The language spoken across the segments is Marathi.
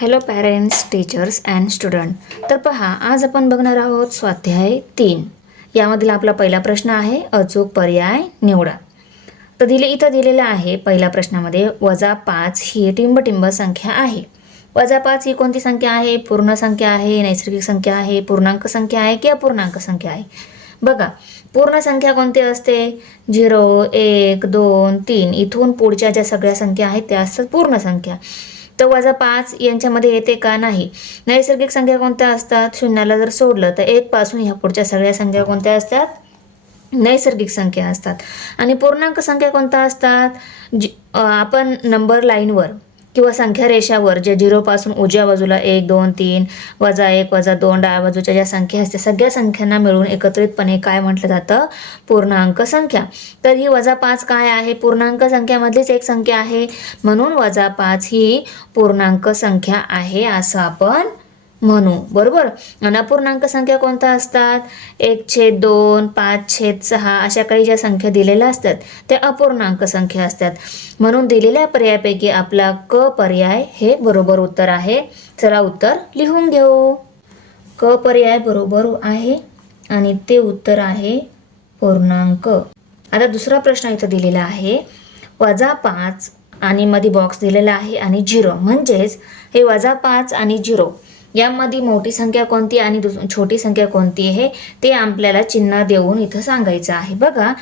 Hello parents, teachers and student. तर पहा, आज आपण बघणार आहोत स्वाध्याय 3. यामधील आपला पहिला प्रश्न आहे अचूक पर्याय निवडा. तर इथं दिलेलं आहे पहिल्या प्रश्नामध्ये -5 ही टिंबटिंब संख्या आहे. -5 ही कोणती संख्या आहे? पूर्ण संख्या आहे, नैसर्गिक संख्या आहे, पूर्णांक संख्या आहे की अपूर्णांक संख्या आहे? बघा, पूर्ण संख्या कोणती असते? 0, 1, 2, 3 इथून पुढच्या ज्या सगळ्या संख्या आहेत त्या असतात पूर्ण संख्या. तर -5 यांच्यामध्ये येते का? नाही. नैसर्गिक संख्या कोणत्या असतात? शून्याला जर सोडलं तर 1 पासून ह्या पुढच्या सगळ्या संख्या कोणत्या असतात? नैसर्गिक संख्या असतात. आणि पूर्णांक संख्या कोणत्या असतात? आपण नंबर लाईनवर किंवा संख्या रेषावर जे 0 पासून उजव्या बाजूला 1, 2, 3, -1, -2 डाव्या बाजूच्या ज्या संख्या असतात सगळ्या संख्यांना मिळून एकत्रितपणे काय म्हटलं जातं? पूर्णांक संख्या. तर ही -5 काय आहे? पूर्णांक संख्यामधलीच एक संख्या आहे, म्हणून -5 ही पूर्णांक संख्या आहे असं आपण म्हणू. बरोबर. आणि अपूर्णांक संख्या कोणत्या असतात? 1/2, 5/6 अशा काही ज्या संख्या दिलेल्या असतात त्या अपूर्णांक संख्या असतात. म्हणून दिलेल्या पर्यायापैकी आपला क पर्याय हे बरोबर उत्तर आहे. चला उत्तर लिहून घेऊ. क पर्याय बरोबर आहे आणि ते उत्तर आहे पूर्णांक. आता दुसरा प्रश्न इथं दिलेला आहे -5 आणि मध्ये बॉक्स दिलेला आहे आणि 0. म्हणजेच हे -5 आणि 0 यामध्ये मोठी संख्या कोणती आणि छोटी संख्या कोणती आहे ते आपल्याला चिन्ह देऊन इथं सांगायचं आहे. बघा,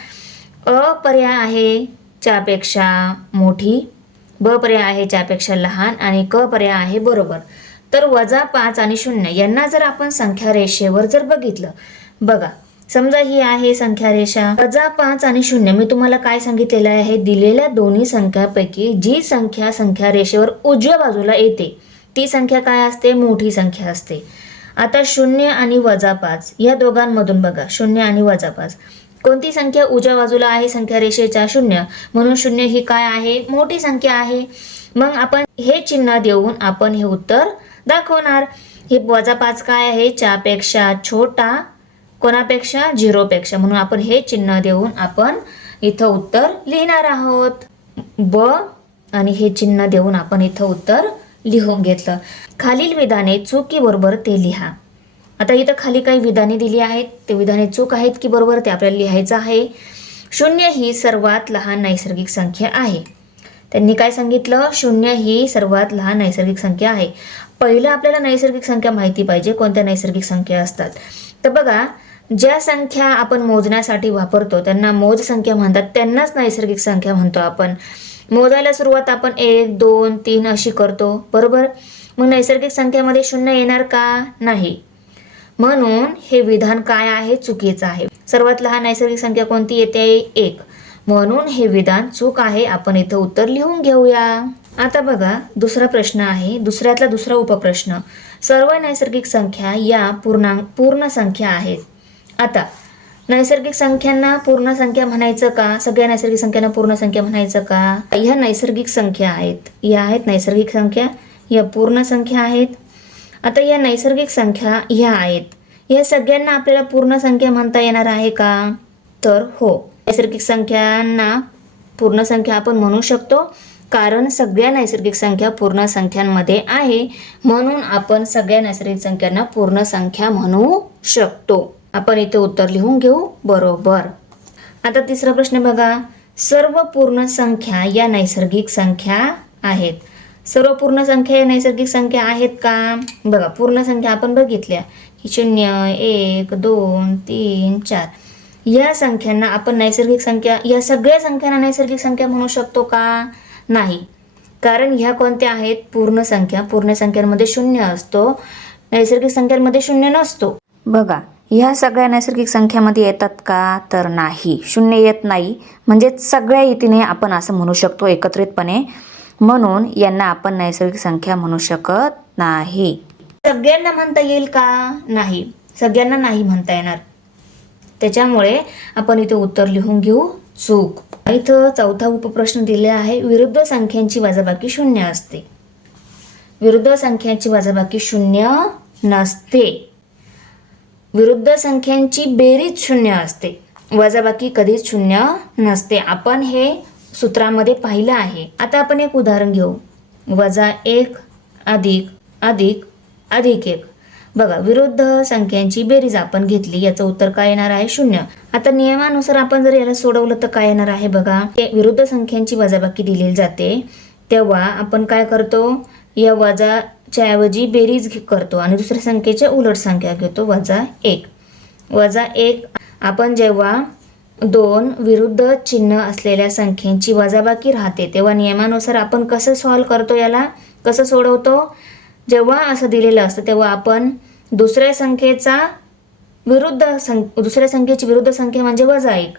अ पर्याय आहे च्यापेक्षा मोठी, ब पर्याय आहे च्यापेक्षा लहान आणि क पर्याय आहे बरोबर. तर -5 आणि 0 यांना जर आपण संख्या रेषेवर जर बघितलं, बघा समजा ही आहे संख्या रेषा. -5 आणि 0 मी तुम्हाला काय सांगितलेलं आहे? दिलेल्या दोन्ही संख्यापैकी जी संख्या रेषेवर उजव्या बाजूला येते ती संख्या काय असते? मोठी संख्या असते. आता 0 आणि -5 या दोघांमधून बघा, 0 आणि -5 कोणती संख्या उजव्या बाजूला आहे संख्या रेषेच्या? 0. म्हणून 0 ही काय आहे? मोठी संख्या आहे. मग आपण हे चिन्ह देऊन आपण हे उत्तर दाखवणार. हे -5 काय आहे? च्यापेक्षा छोटा, कोणापेक्षा? 0 पेक्षा. म्हणून आपण हे चिन्ह देऊन आपण इथं उत्तर लिहिणार आहोत. ब आणि हे चिन्ह देऊन आपण इथं उत्तर लिहून घेतलं. खालील विधाने चुकी बरोबर ते लिहा. आता इथं खाली काही विधाने दिली आहेत, ते विधाने चूक आहेत की बरोबर ते आपल्याला लिहायचं आहे. 0 ही सर्वात लहान नैसर्गिक संख्या आहे. त्यांनी काय सांगितलं? 0 ही सर्वात लहान नैसर्गिक संख्या आहे. पहिलं आपल्याला नैसर्गिक संख्या माहिती पाहिजे, कोणत्या नैसर्गिक संख्या असतात. तर बघा, ज्या संख्या आपण मोजण्यासाठी वापरतो त्यांना मोज संख्या म्हणतात, त्यांनाच नैसर्गिक संख्या म्हणतो आपण. मोजायला सुरुवात आपण 1, 2, 3 अशी करतो, बरोबर. मग नैसर्गिक संख्येमध्ये 0 येणार का? नाही. म्हणून हे विधान काय आहे? चुकीचं आहे. सर्वात लहान नैसर्गिक संख्या कोणती येते? 1. म्हणून हे विधान चूक आहे. आपण इथं उत्तर लिहून घेऊया. आता बघा, दुसरा प्रश्न आहे, दुसऱ्यातला दुसरा उपप्रश्न. सर्व नैसर्गिक संख्या या पूर्ण संख्या आहेत. आता नैसर्गिक संख्यांना पूर्ण संख्या म्हणायचं का? सगळ्या नैसर्गिक संख्यांना पूर्ण संख्या म्हणायचं का? ह्या नैसर्गिक संख्या आहेत, या आहेत नैसर्गिक संख्या, या पूर्ण संख्या आहेत. आता या नैसर्गिक संख्या ह्या आहेत, या सगळ्यांना आपल्याला पूर्ण संख्या म्हणता येणार आहे का? तर हो, नैसर्गिक संख्यांना पूर्ण संख्या आपण म्हणू शकतो, कारण सगळ्या नैसर्गिक संख्या पूर्ण संख्यांमध्ये आहे. म्हणून आपण सगळ्या नैसर्गिक संख्यांना पूर्ण संख्या म्हणू शकतो. आपण इथे उत्तर लिहून घेऊ. बरोबर. आता तिसरा प्रश्न बघा, सर्व पूर्ण संख्या या नैसर्गिक संख्या आहेत. सर्व पूर्ण संख्या या नैसर्गिक संख्या आहेत का? बघा, पूर्ण संख्या आपण बघितल्या, 0, 1, 2, 3, 4 या संख्यांना आपण नैसर्गिक संख्या, या सगळ्या संख्यांना नैसर्गिक संख्या म्हणू शकतो का? नाही. कारण ह्या कोणत्या आहेत? पूर्ण संख्या. पूर्ण संख्यांमध्ये 0 असतो, नैसर्गिक संख्यांमध्ये 0 नसतो. बघा, ह्या सगळ्या नैसर्गिक संख्यामध्ये येतात का? तर नाही, 0 येत नाही. म्हणजे सगळ्या रीतीने आपण असं म्हणू शकतो एकत्रितपणे. म्हणून यांना आपण नैसर्गिक संख्या म्हणू शकत नाही. सगळ्यांना म्हणता येईल का? नाही, सगळ्यांना नाही म्हणता येणार. त्याच्यामुळे आपण इथे उत्तर लिहून घेऊ चूक. इथं चौथा उपप्रश्न दिले आहे, विरुद्ध संख्यांची वजाबाकी 0 असते. विरुद्ध संख्यांची वजाबाकी 0 नसते. विरुद्ध संख्यांची बेरीज 0 असते, वजाबाकी कधीच 0 नसते. आपण हे सूत्रामध्ये पाहिलं आहे. आता आपण एक उदाहरण घेऊ. -1 अधिक अधिक अधिक 1. बघा, विरुद्ध संख्यांची बेरीज आपण घेतली, याचं उत्तर काय येणार आहे? 0. आता नियमानुसार आपण जर याला सोडवलं तर काय येणार आहे? बघा, विरुद्ध संख्यांची वजाबाकी दिलेली जाते तेव्हा आपण काय करतो, या वजाच्या ऐवजी बेरीज करतो आणि दुसऱ्या संख्येच्या उलट संख्या घेतो, -1. -1 आपण जेव्हा दोन विरुद्ध चिन्ह असलेल्या संख्यांची वजाबाकी राहते तेव्हा नियमानुसार आपण कसं सॉल्व करतो, याला कसं सोडवतो? जेव्हा असं दिलेलं असतं तेव्हा आपण दुसऱ्या संख्येची विरुद्ध संख्या म्हणजे -1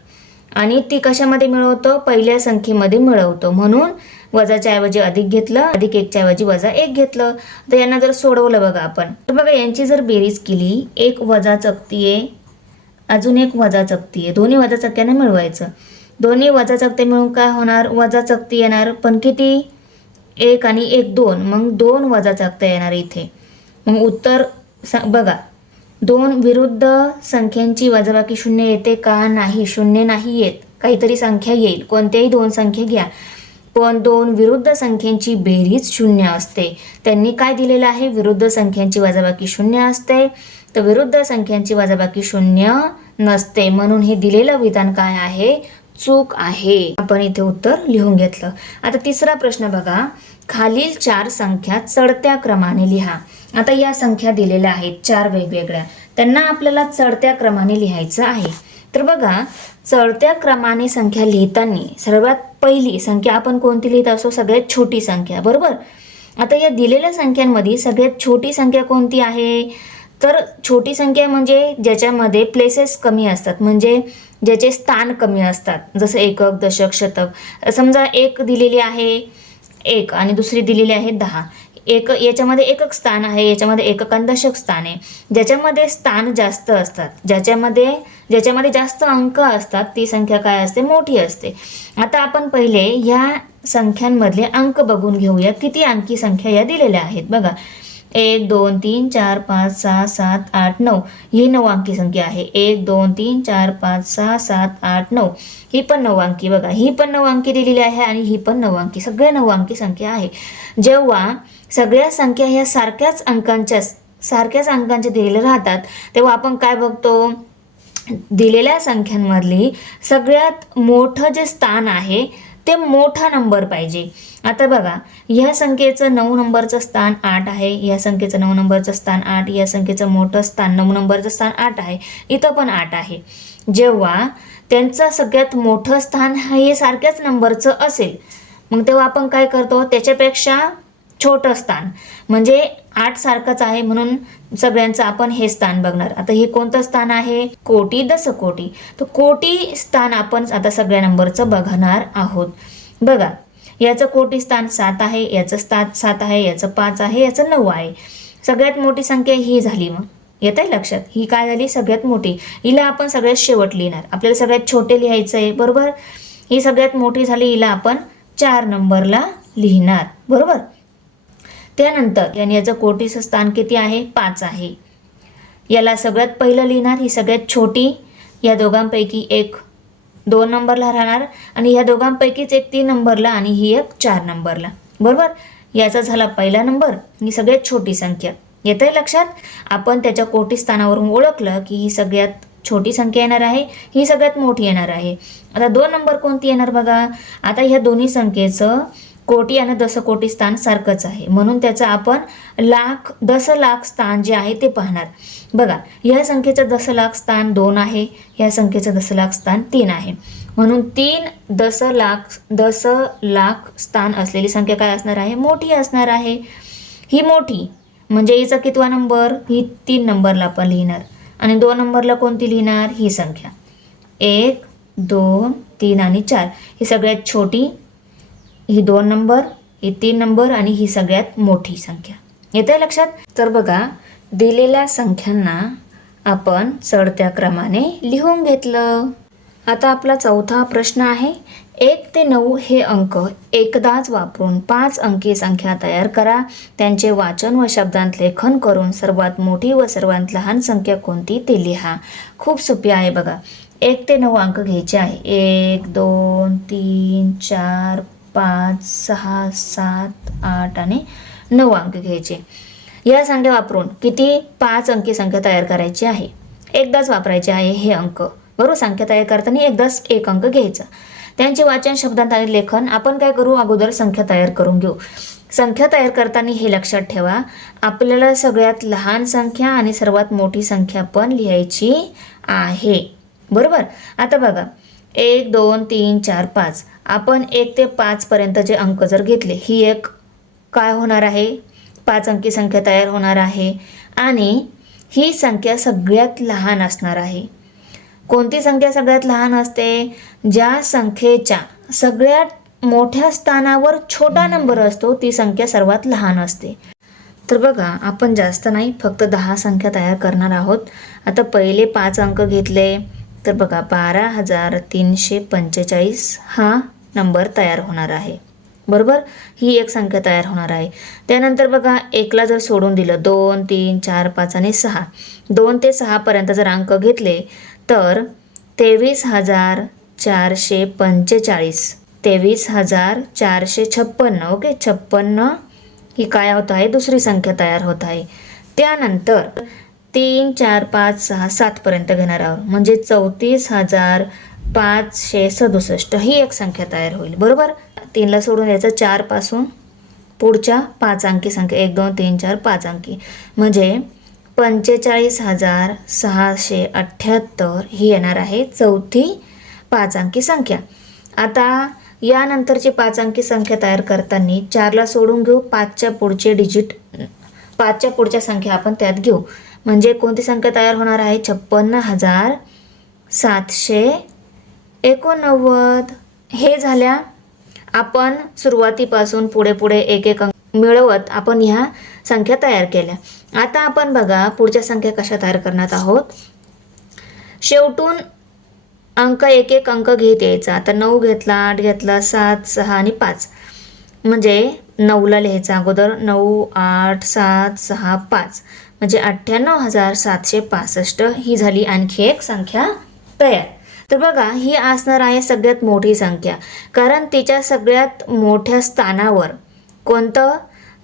आणि ती कशामध्ये मिळवतो? पहिल्या संख्येमध्ये मिळवतो. म्हणून वजाच्या ऐवजी अधिक घेतलं, अधिक 1च्या ऐवजी -1 घेतलं. तर यांना जर सोडवलं बघा आपण, तर बघा यांची जर बेरीज केली, 1 वजा चकतीये अजून 1 वजा चकतीये, दोन्ही वजा चकत्याने मिळवायचं. दोन्ही वजा चकते मिळून काय होणार? वजा चकती येणार, पण किती? 1 आणि 1 2, मग 2 वजा चकत्या येणार इथे. मग उत्तर बघा, 2 विरुद्ध संख्यांची वजाबाकी 0 येते का? नाही, 0 नाही येत. काहीतरी संख्या येईल, कोणत्याही 2 संख्या घ्या, पण 2 विरुद्ध संख्यांची बेरीज 0 असते. त्यांनी काय दिलेलं आहे? विरुद्ध संख्यांची वजाबाकी 0 असते, तर विरुद्ध संख्यांची वजाबाकी 0 नसते. म्हणून हे दिलेलं विधान काय आहे? चूक आहे. आपण इथे उत्तर लिहून घेतलं. आता तिसरा प्रश्न बघा, खालील 4 संख्या चढत्या क्रमाने लिहा. आता या संख्या दिलेल्या आहेत 4 वेगवेगळ्या, त्यांना आपल्याला चढत्या क्रमाने लिहायचं आहे. तर बघा, चढत्या क्रमाने संख्या लिहिताना सर्वात पहिली संख्या आपण कोणती लिहित असो? सगळ्यात छोटी संख्या, बरोबर. आता या दिलेल्या संख्यांमध्ये सगळ्यात छोटी संख्या कोणती आहे? तर छोटी संख्या म्हणजे ज्याच्यामध्ये प्लेसेस कमी असतात, म्हणजे ज्याचे स्थान कमी असतात, जसं एकक, दशक, शतक. समजा 1 दिलेली आहे 1 आणि दुसरी दिलेली आहे 10. याच्यामध्ये एकक स्थान आहे, याच्यामध्ये एकक आणि दशक स्थान आहे. ज्याच्यामध्ये स्थान जास्त असतात, ज्याच्यामध्ये जास्त अंक असतात, ती संख्या काय असते? मोठी असते. आता आपण पहिले ह्या संख्यांमधले अंक बघून घेऊया, किती अंकी संख्या या दिलेल्या आहेत. बघा, 1 2 3 4 5 6 7 8 9, ही 9 अंकी संख्या आहे. 1 2 3 4 5 6 7 8 9, ही पण 9 अंकी. बघा, ही पण 9 अंकी दिलेली आहे आणि ही पण 9 अंकी, सगळ्या 9 अंकी संख्या आहे. जेव्हा सगळ्या संख्या ह्या सारख्याच अंकांच्या दिलेल्या राहतात तेव्हा आपण काय बघतो? दिलेल्या संख्यांमधली सगळ्यात मोठं जे स्थान आहे ते मोठा नंबर पाहिजे. आता बघा, ह्या संख्येचं 9 नंबरचं स्थान 8 आहे, या संख्येचं 9 नंबरचं स्थान 8, या संख्येचं मोठं स्थान 9 नंबरचं स्थान 8 आहे, इथं पण 8 आहे. जेव्हा त्यांचं सगळ्यात मोठं स्थान हे सारख्याच नंबरचं असेल, मग तेव्हा आपण काय करतो? त्याच्यापेक्षा छोटं स्थान, म्हणजे 8 सारखंच आहे म्हणून सगळ्यांचं आपण हे स्थान बघणार. आता हे कोणतं स्थान आहे? कोटी, दशकोटी. तर कोटी स्थान आपण आता सगळ्या नंबरचं बघणार आहोत. बघा, याचं कोटी स्थान 7 आहे, याचं स्थान 7 आहे, याचं 5 आहे, याचं 9 आहे. सगळ्यात मोठी संख्या ही झाली. मग येत आहे लक्षात? ही काय झाली? सगळ्यात मोठी. हिला आपण सगळ्यात शेवट लिहिणार, आपल्याला सगळ्यात छोटे लिहायचं आहे, बरोबर. ही सगळ्यात मोठी झाली, हिला आपण 4 नंबरला लिहिणार, बरोबर. त्यानंतर याचं कोटीचं स्थान किती आहे? 5 आहे. याला सगळ्यात पहिलं लिहिणार, ही सगळ्यात छोटी. या दोघांपैकी एक 2 नंबरला राहणार आणि ह्या दोघांपैकीच एक 3 नंबरला आणि ही एक 4 नंबरला, बरोबर. याचा झाला पहिला नंबर, ही सगळ्यात छोटी संख्या. येत आहे लक्षात? आपण त्याच्या कोटी स्थानावरून ओळखलं की ही सगळ्यात छोटी संख्या येणार आहे, ही सगळ्यात मोठी येणार आहे. आता 2 नंबर कोणती येणार बघा. आता ह्या दोन्ही संख्येचं कोटी आणि दशकोटी स्थान सारखंच आहे, म्हणून त्याचं आपण दशलाख स्थान जे आहे ते पाहणार. बघा, ह्या संख्येचं दशलाख स्थान 2 आहे, ह्या संख्येचं दशलाख स्थान 3 आहे, म्हणून 3 दशलाख स्थान असलेली संख्या काय असणार आहे? मोठी असणार आहे. ही मोठी म्हणजे हिचा कितवा नंबर? ही 3 नंबरला आपण लिहिणार आणि 2 नंबरला कोणती लिहिणार? ही संख्या 1 2 3 आणि 4, ही सगळ्यात छोटी, ही 2 नंबर, ही 3 नंबर आणि ही सगळ्यात मोठी संख्या. येते लक्षात? तर बघा, दिलेल्या संख्यांना आपण चढत्या क्रमाने लिहून घेतलं. आता आपला चौथा प्रश्न आहे, 1 ते 9 हे अंक एकदाच वापरून 5 अंकी संख्या तयार करा. त्यांचे वाचन व शब्दांत लेखन करून सर्वात मोठी व सर्वात लहान संख्या कोणती ते लिहा. खूप सोपी आहे बघा. 1 ते 9 अंक घ्यायचे आहे. 1 2 3 4 5 6 7 8 आणि 9 अंक घ्यायचे. या संख्या वापरून किती 5 अंकी संख्या तयार करायची आहे. एकदाच वापरायचे आहे हे अंक, बरोबर. संख्या तयार करताना एकदाच एक अंक घ्यायचा. त्यांचे वाचन, शब्दांत आणि लेखन आपण काय करू, अगोदर संख्या तयार करून घेऊ. संख्या तयार करताना हे लक्षात ठेवा, आपल्याला सगळ्यात लहान संख्या आणि सर्वात मोठी संख्या पण लिहायची आहे, बरोबर. आता बघा 1 2 3 4 5, आपण 1 ते 5 पर्यंतचे अंक जर घेतले, ही एक काय होणार आहे, 5 अंकी संख्या तयार होणार आहे. आणि ही संख्या सगळ्यात लहान असणार आहे. कोणती संख्या सगळ्यात लहान असते, ज्या संख्येच्या सगळ्यात मोठ्या स्थानावर छोटा नंबर असतो ती संख्या सर्वात लहान असते. तर बघा आपण जास्त नाही, फक्त 10 संख्या तयार करणार आहोत. आता पहिले 5 अंक घेतले तर बघा 12,345 हा नंबर तयार होणार आहे, बरोबर. ही एक संख्या तयार होणार आहे. त्यानंतर बघा 1ला जर सोडून दिलं, 2 3 4 5 आणि 6, 2 ते 6 पर्यंत जर अंक घेतले तर 23,445, 23,456, ओके. 56 ही काय होत आहे, दुसरी संख्या तयार होत आहे. त्यानंतर 3 4 5 6 7 पर्यंत घेणार आहोत, म्हणजे 34,567 ही एक संख्या तयार होईल, बरोबर. 3ला सोडून द्यायचं, 4 पासून पुढच्या 5 अंकी संख्या 1 2 3 4 5 अंकी, म्हणजे 45,678 ही येणार आहे चौथी 5 अंकी संख्या. आता यानंतरची 5 अंकी संख्या तयार करताना 4ला सोडून घेऊ, 5च्या पुढचे डिजिट, 5च्या पुढच्या संख्या आपण त्यात घेऊ, म्हणजे कोणती संख्या तयार होणार आहे, 56,789. हे झाल्या. आपण सुरुवातीपासून पुढे पुढे एक एक अंक मिळवत आपण ह्या संख्या तयार केल्या. आता आपण बघा पुढच्या संख्या कशा तयार करणार आहोत. शेवटून अंक एक एक अंक घेत यायचा. आता 9 घेतला, 8 घेतला, 7 6 आणि 5, म्हणजे 9ला लिहायचं अगोदर, 9 8 7 6 5, म्हणजे 98,765 ही झाली आणखी एक संख्या तयार. तर बघा ही असणार आहे सगळ्यात मोठी संख्या, कारण तिच्या सगळ्यात मोठ्या स्थानावर कोणतं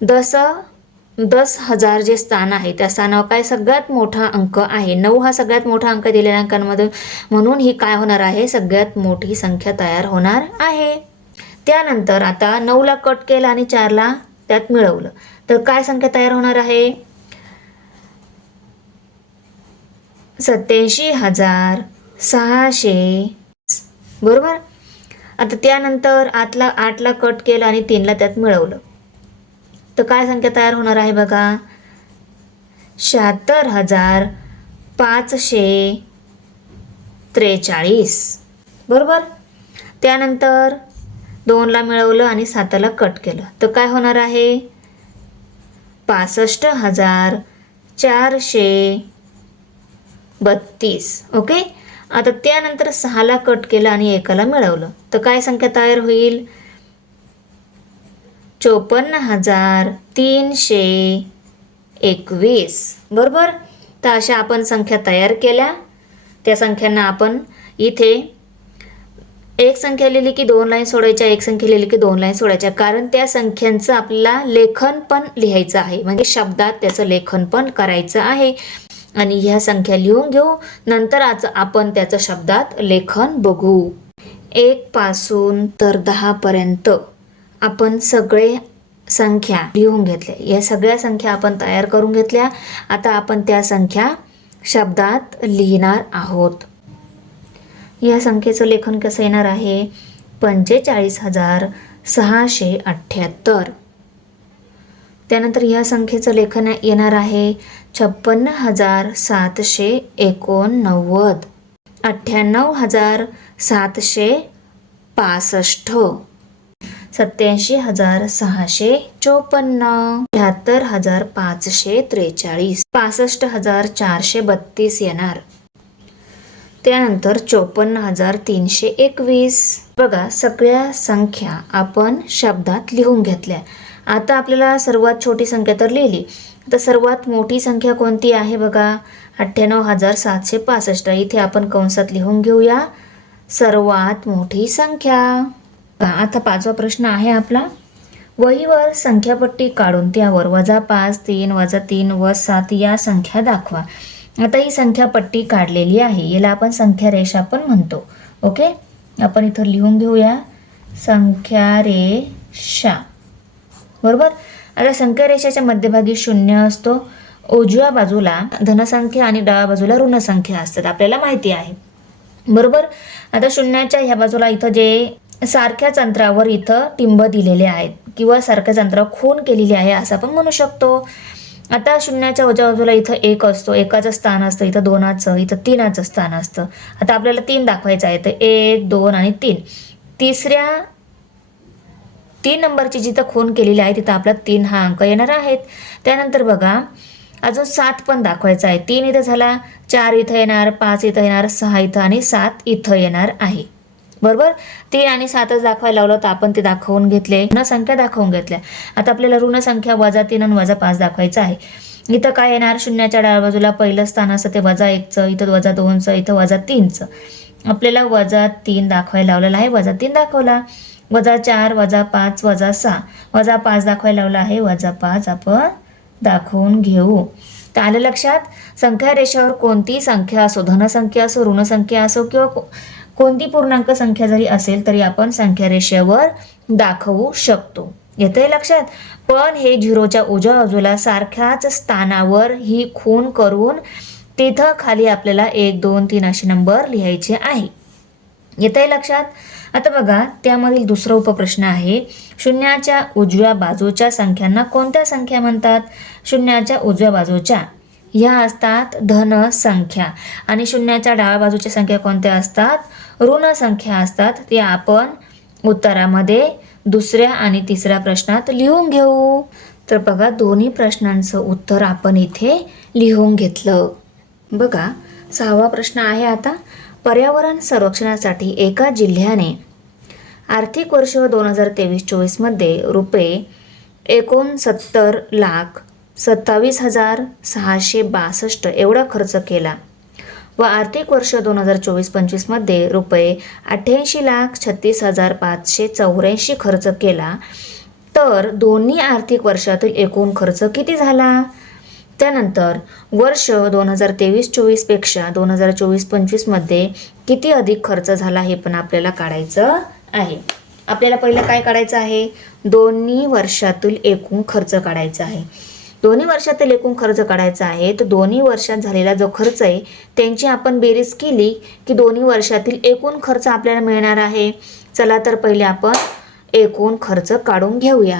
10,000 जे स्थान आहे त्या स्थानावर काय सगळ्यात मोठा अंक आहे. 9 हा सगळ्यात मोठा अंक दिलेल्या अंकांमध्ये, म्हणून ही काय होणार आहे, सगळ्यात मोठी संख्या तयार होणार आहे. त्यानंतर आता 9ला कट केला आणि 4ला त्यात मिळवलं तर काय संख्या तयार होणार आहे, 87,600, बरोबर. आता त्यानंतर 8ला कट केलं आणि 3ला त्यात मिळवलं तर काय संख्या तयार होणार आहे बघा, 76,543, बरोबर. त्यानंतर 2ला मिळवलं आणि 7ला कट केलं तर काय होणार आहे, 65,432, ओके. आता त्यानंतर 6ला कट केलं आणि 1ला मिळवलं तर काय संख्या तयार होईल, 54,321, बरोबर. तर अशा आपण संख्या तयार केल्या. त्या संख्यांना आपण इथे एक संख्या लिहिली की 2 लाईन सोडायच्या, एक संख्या लिहिली की 2 लाईन सोडायच्या, कारण त्या संख्यांचं आपल्याला लेखन पण लिहायचं आहे, म्हणजे शब्दात त्याचं लेखन पण करायचं आहे. आणि ह्या संख्या लिहून घेऊ, नंतर आज आपण त्याचं शब्दात लेखन बघू. 1 पासून तर 10 पर्यंत आपण सगळे संख्या लिहून घेतल्या. या सगळ्या संख्या आपण तयार करून घेतल्या. आता आपण त्या संख्या शब्दात लिहिणार आहोत. या संख्येचं लेखन कसं येणार आहे, 45,678. त्यानंतर या संख्येचं लेखन येणार आहे 56,789, 98,765, 87,654, 73,543, 65,432 येणार. त्यानंतर 54,321. बघा सगळ्या संख्या आपण शब्दात लिहून घेतल्या. आता आपल्याला सर्वात छोटी संख्या तर लिहिली, तर सर्वात मोठी संख्या कोणती आहे बघा, 98,765. इथे आपण कंसात लिहून घेऊया सर्वात मोठी संख्या. आता 5वा प्रश्न आहे आपला, वहीवर संख्यापट्टी काढून त्यावर -5, 3, -3 व 7 या संख्या दाखवा. आता ही संख्यापट्टी काढलेली आहे, याला आपण संख्या रेषा पण म्हणतो. ओके, आपण इथं लिहून घेऊया संख्या रेषा. बरोबर. आता संख्या रेषेच्या मध्यभागी 0 असतो, उजव्या बाजूला धनसंख्या आणि डाव्या बाजूला ऋणसंख्या असतात, आपल्याला माहिती आहे. बरोबर. आता शून्याच्या ह्या बाजूला इथं जे सारख्याच अंतरावर इथं टिंब दिलेले आहेत किंवा सारख्याच अंतरावर खूण केलेली आहे असं आपण म्हणू शकतो. आता शून्याच्या उजव्या बाजूला इथं 1 असतो, एकाचं स्थान असतं, इथं 2चं, इथं 3चं स्थान असतं. आता आपल्याला 3 दाखवायचं आहे, तर 1, 2 आणि 3. तिसऱ्या 3 नंबरची जिथं खूण केलेली आहे तिथं आपला 3 हा अंक येणार आहेत. त्यानंतर बघा अजून 7 पण दाखवायचा आहे. 3 इथं झाला, 4 इथं येणार, 5 इथं येणार, 6 इथं आणि 7 इथं येणार आहे. बरोबर. 3 आणि 7च दाखवायला लावलं तर आपण ते दाखवून घेतले, ऋणसंख्या दाखवून घेतल्या. आता आपल्याला ऋणसंख्या -3 आणि -5 दाखवायचं आहे. इथं काय येणार, शून्याच्या डाव्या बाजूला पहिलं स्थान असतं ते -1चं, इथं -2चं, इथं -3चं. आपल्याला -3 दाखवायला लावलेलं आहे, -3 दाखवला. -4, -5, -6, -5 दाखवायला लावला आहे, -5 आपण दाखवून घेऊ. तर आलं लक्षात. संख्या रेषेवर कोणती संख्या असो, धनसंख्या असो, ऋणसंख्या असो किंवा कोणती पूर्णांक संख्या जरी असेल तरी आपण संख्या रेषेवर दाखवू शकतो. येतंय लक्षात. पण हे 0च्या उजव्या बाजूला सारख्याच स्थानावर ही खूण करून तिथं खाली आपल्याला 1, 2, 3 असे नंबर लिहायचे आहे. येतंय लक्षात. आता बघा त्यामधील दुसरा उपप्रश्न आहे, शून्याच्या उजव्या बाजूच्या संख्यांना कोणत्या संख्या म्हणतात? शून्याच्या उजव्या बाजूच्या ह्या असतात धन संख्या आणि शून्याच्या डाव्या बाजूच्या संख्या कोणत्या असतात? ऋण संख्या असतात. ते आपण उत्तरामध्ये दुसऱ्या आणि तिसऱ्या प्रश्नात लिहून घेऊ. तर बघा दोन्ही प्रश्नांचं उत्तर आपण इथे लिहून घेतलं. बघा 6वा प्रश्न आहे आता, पर्यावरण संरक्षणासाठी एका जिल्ह्याने आर्थिक वर्ष 2023-24 मध्ये रुपये 69,27,662 एवढा खर्च केला व आर्थिक वर्ष 2024-25 मध्ये रुपये 88,36,584 खर्च केला, तर दोन्ही आर्थिक वर्षातील एकूण खर्च किती झाला? त्यानंतर वर्ष 2023-24 पेक्षा 2024-25 मध्ये किती अधिक खर्च झाला हे पण आपल्याला काढायचं आहे. आपल्याला पहिलं काय काढायचं आहे? दोन्ही वर्षातील एकूण खर्च काढायचा आहे. दोन्ही वर्षातील एकूण खर्च काढायचा आहे, तर दोन्ही वर्षात झालेला जो खर्च आहे त्यांची आपण बेरीज केली की दोन्ही वर्षातील एकूण खर्च आपल्याला मिळणार आहे. चला तर पहिले आपण एकूण खर्च काढून घेऊया.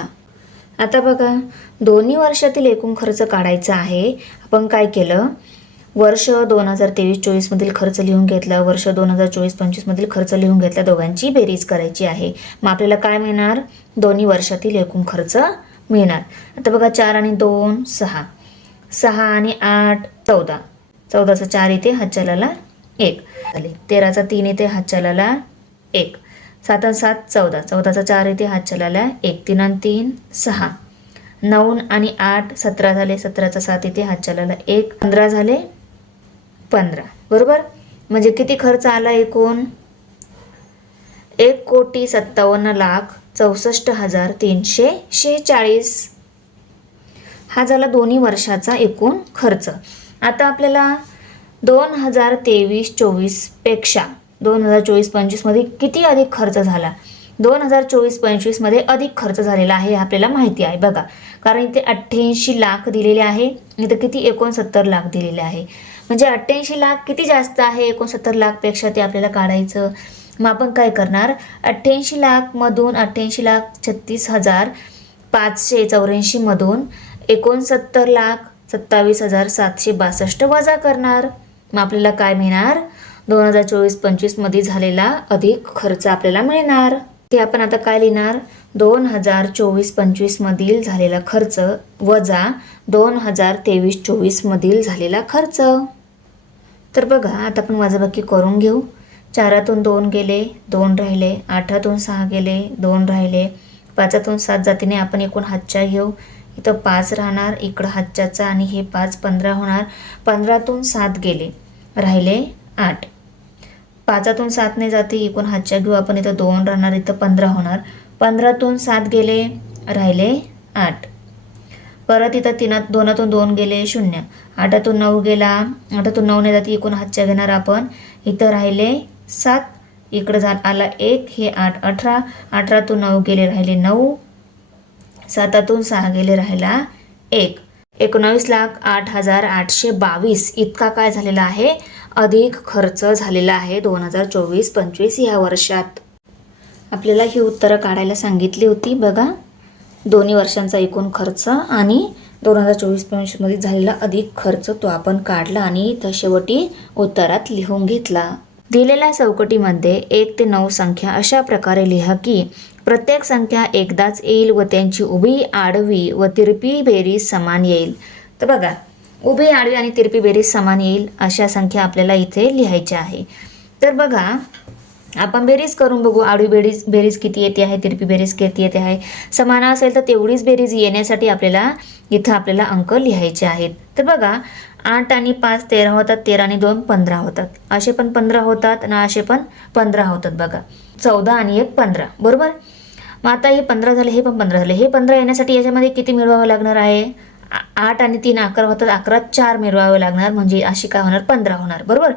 आता बघा दोन्ही वर्षातील एकूण खर्च काढायचा आहे. आपण काय केलं, वर्ष 2023-24 मधील खर्च लिहून घेतला, वर्ष 2024-25 मधील खर्च लिहून घेतला, दोघांची बेरीज करायची आहे. मग आपल्याला काय मिळणार? दोन्ही वर्षातील एकूण खर्च मिळणार. आता बघा 4 आणि 2 6, 6 आणि 8 14, 14चा 4 येते हातचलाला 1 झाले, 13चा 3 येते हातचलाला 1, 7 आणि 7 14, 14चा 4 येते हातचलाला 1, 3 आणि 3 6, 9 आणि 8 17 झाले, 17चा 7 येते हातचलाला 1, 15 झाले 15. बरोबर. म्हणजे किती खर्च आला एकूण? 1,57,64,346 हा झाला दोन्ही वर्षाचा एकूण खर्च. आता आपल्याला 2023-24 पेक्षा 2024-25 मध्ये किती अधिक खर्च झाला? 2024-25 मध्ये अधिक खर्च झालेला आहे हे आपल्याला माहिती आहे. बघा कारण इथे 88 लाख दिलेले आहे, इथं किती 69 लाख दिलेले आहे. म्हणजे 88 लाख किती जास्त आहे 69 लाख पेक्षा ते आपल्याला काढायचं. मग आपण काय करणार, 88 लाख मधून 88,26,584 मधून 69,27,762 वजा करणार. मग आपल्याला काय मिळणार? 2024-25 मध्ये झालेला अधिक खर्च आपल्याला मिळणार. ते आपण आता काय लिहिणार? 2024-25 मधील झालेला खर्च वजा 2023-24 मधील झालेला खर्च. तर बघा आता आपण वजाबाकी करून घेऊ. 4तून 2 गेले, 2 राहिले, 8तून 6 गेले, 2 राहिले, 5तून 7 जातीने आपण एकूण हातच्या घेऊ. इथं 5 राहणार, इकडं हातच्याचा आणि हे 5 15 होणार. 15तून 7 गेले, राहिले 8, 5तून 7 ने जाते एकूण हातच्या घेऊ आपण. इथं 2 राहणार, इथं 15 होणार. 15तून 7 गेले, राहिले 8. परत इथं 2तून 2 गेले 0. 8तून 9 गेला, 8तून 9 ने जाती एकूण हातच्या घेणार आपण. इथं राहिले 7. इकडं आला 1, हे 8 18. 18तून 9 गेले राहिले 9. 7तून 6 गेले राहिला 1. 19,08,822 इतका काय झालेला आहे, अधिक खर्च झालेला आहे 2024-25 या वर्षात. आपल्याला ही उत्तरं काढायला सांगितली होती बघा. दोन्ही वर्षांचा एकूण खर्च आणि 2024-25 मध्ये झालेला अधिक खर्च तो आपण काढला आणि इथं शेवटी उत्तरात लिहून घेतला. दिलेल्या चौकटीमध्ये 1 ते 9 संख्या अशा प्रकारे लिहा की प्रत्येक संख्या एकदाच येईल व त्यांची उभी, आडवी व तिरपी बेरीज समान येईल. तर बघा, उभी, आडवी आणि तिरपी बेरीज समान येईल अशा संख्या आपल्याला इथे लिहायच्या आहे. तर बघा, आपण बेरीज करून बघू. आडवी बेरीज किती येते आहे, तिरपी बेरीज किती येते आहे. समान असेल तर तेवढीच बेरीज येण्यासाठी आपल्याला अंक लिहायचे आहेत. तर बघा, 8 आणि 5 13 होतात, 13 आणि 2 15 होतात. असे पण 15 होतात आणि असे पण 15 होतात बघा. 14 आणि 1 15, बरोबर. मग आता हे 15 झाले, हे पण 15 झाले. हे 15 येण्यासाठी याच्यामध्ये किती मिळवावं लागणार आहे. 8 आणि 3 11 होतात, 11 4 मिळवावं लागणार, म्हणजे अशी काय होणार, 15 होणार, बरोबर.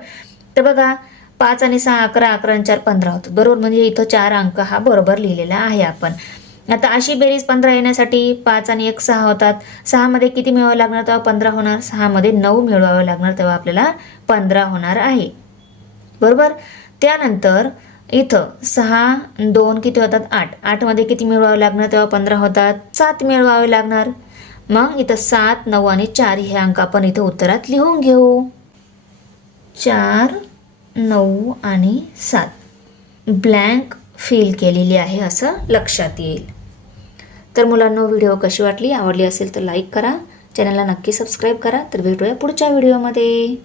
तर बघा, 5 आणि 6 11, 11 आणि 4 15 होतात, बरोबर. म्हणजे इथं 4 अंक हा बरोबर लिहिलेला आहे आपण. आता अशी बेरीज 15 येण्यासाठी 5 आणि 1 6 होतात. 6 मध्ये किती मिळवावं लागणार, तेव्हा 15 होणार. 6 मध्ये 9 मिळवावं लागणार, तेव्हा आपल्याला 15 होणार आहे, बरोबर. त्यानंतर इथं 6 2 किती होतात, 8. 8 मध्ये किती मिळवावं लागणार, तेव्हा 15 होतात. 7 मिळवावे लागणार. मग इथं 7 9 आणि 4 हे अंक आपण इथं उत्तरात लिहून घेऊ. 4 9 आणि 7 ब्लँक फिल केलेली आहे असं लक्षात येईल. तर मुलांनो, व्हिडिओ कशी वाटली, आवडली असेल तर लाईक करा, चॅनलला नक्की सबस्क्राईब करा. तर भेटूया पुढच्या व्हिडिओमध्ये.